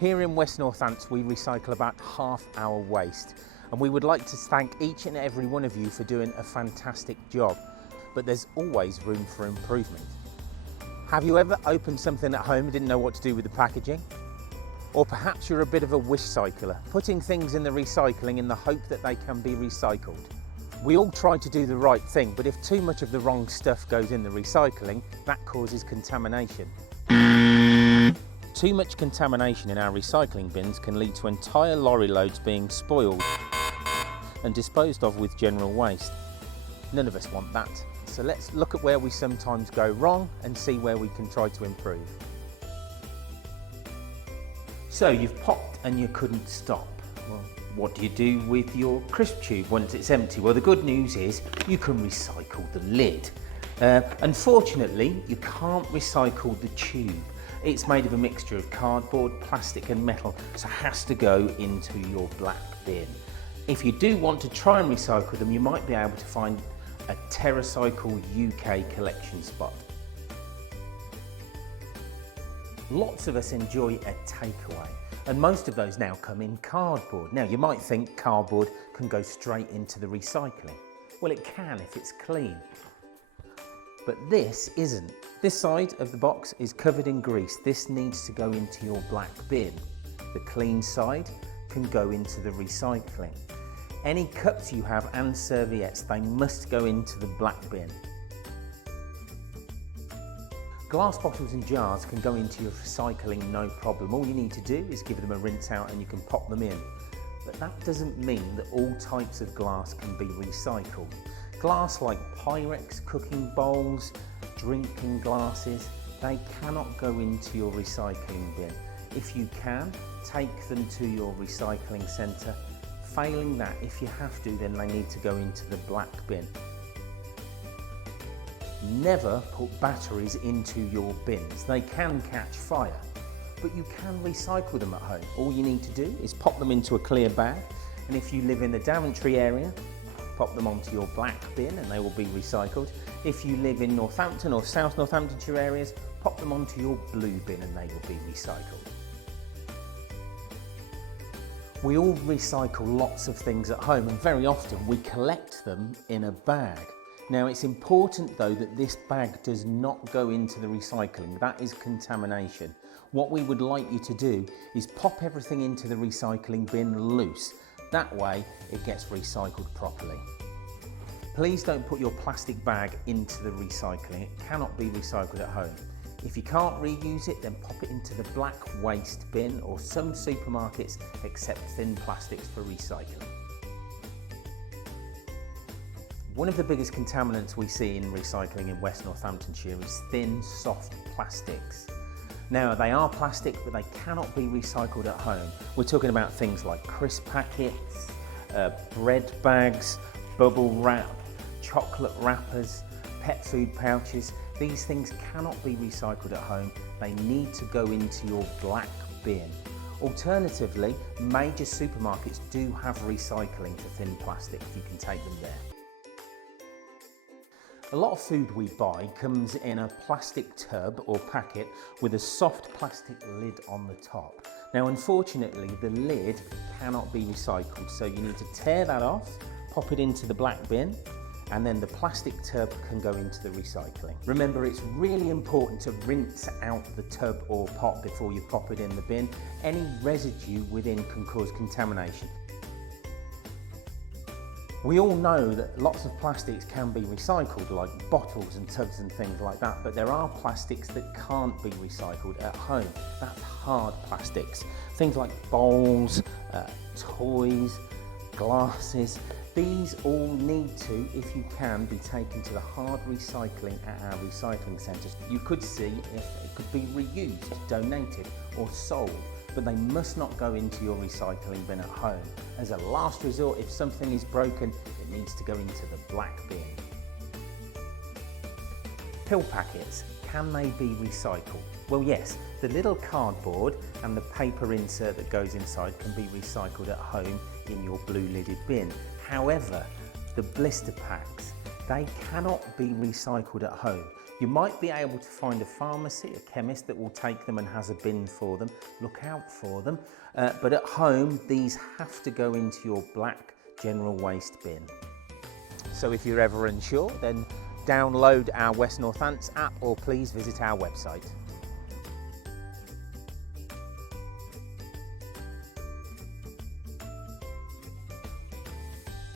Here in West Northampton, we recycle about half our waste, and we would like to thank each and every one of you for doing a fantastic job, but there's always room for improvement. Have you ever opened something at home and didn't know what to do with the packaging? Or perhaps you're a bit of a wish cycler, putting things in the recycling in the hope that they can be recycled. We all try to do the right thing, but if too much of the wrong stuff goes in the recycling, that causes contamination. Too much contamination in our recycling bins can lead to entire lorry loads being spoiled and disposed of with general waste. None of us want that. So let's look at where we sometimes go wrong and see where we can try to improve. So you've popped and you couldn't stop. Well, what do you do with your crisp tube once it's empty? Well, the good news is you can recycle the lid. Unfortunately, you can't recycle the tube. It's made of a mixture of cardboard, plastic and metal, so it has to go into your black bin. If you do want to try and recycle them, you might be able to find a TerraCycle UK collection spot. Lots of us enjoy a takeaway, and most of those now come in cardboard. Now, you might think cardboard can go straight into the recycling. Well, it can if it's clean. But this isn't. This side of the box is covered in grease. This needs to go into your black bin. The clean side can go into the recycling. Any cups you have and serviettes, they must go into the black bin. Glass bottles and jars can go into your recycling no problem. All you need to do is give them a rinse out and you can pop them in. But that doesn't mean that all types of glass can be recycled. Glass like Pyrex, cooking bowls, drinking glasses, they cannot go into your recycling bin. If you can, take them to your recycling centre. Failing that, if you have to, then they need to go into the black bin. Never put batteries into your bins. They can catch fire, but you can recycle them at home. All you need to do is pop them into a clear bag, and if you live in the Daventry area, pop them onto your black bin and they will be recycled. If you live in Northampton or South Northamptonshire areas, pop them onto your blue bin and they will be recycled. We all recycle lots of things at home, and very often we collect them in a bag. Now, it's important though that this bag does not go into the recycling. That is contamination. What we would like you to do is pop everything into the recycling bin loose. That way it gets recycled properly. Please don't put your plastic bag into the recycling. It cannot be recycled at home. If you can't reuse it, then pop it into the black waste bin, or some supermarkets accept thin plastics for recycling. One of the biggest contaminants we see in recycling in West Northamptonshire is thin, soft plastics. Now, they are plastic, but they cannot be recycled at home. We're talking about things like crisp packets, bread bags, bubble wrap, chocolate wrappers, pet food pouches. These things cannot be recycled at home. They need to go into your black bin. Alternatively, major supermarkets do have recycling for thin plastics. You can take them there. A lot of food we buy comes in a plastic tub or packet with a soft plastic lid on the top. Now, unfortunately, the lid cannot be recycled, so you need to tear that off, pop it into the black bin, and then the plastic tub can go into the recycling. Remember, it's really important to rinse out the tub or pot before you pop it in the bin. Any residue within can cause contamination. We all know that lots of plastics can be recycled, like bottles and tubs and things like that, but there are plastics that can't be recycled at home. That's hard plastics. Things like bowls, toys, glasses. These all need to, if you can, be taken to the hard recycling at our recycling centres. You could see if it could be reused, donated or sold, but they must not go into your recycling bin at home. As a last resort, if something is broken, it needs to go into the black bin. Pill packets, can they be recycled? Well, yes, the little cardboard and the paper insert that goes inside can be recycled at home in your blue lidded bin. However, the blister packs, they cannot be recycled at home. You might be able to find a pharmacy, a chemist that will take them and has a bin for them. Look out for them. But at home, these have to go into your black general waste bin. So if you're ever unsure, then download our West Northants app or please visit our website.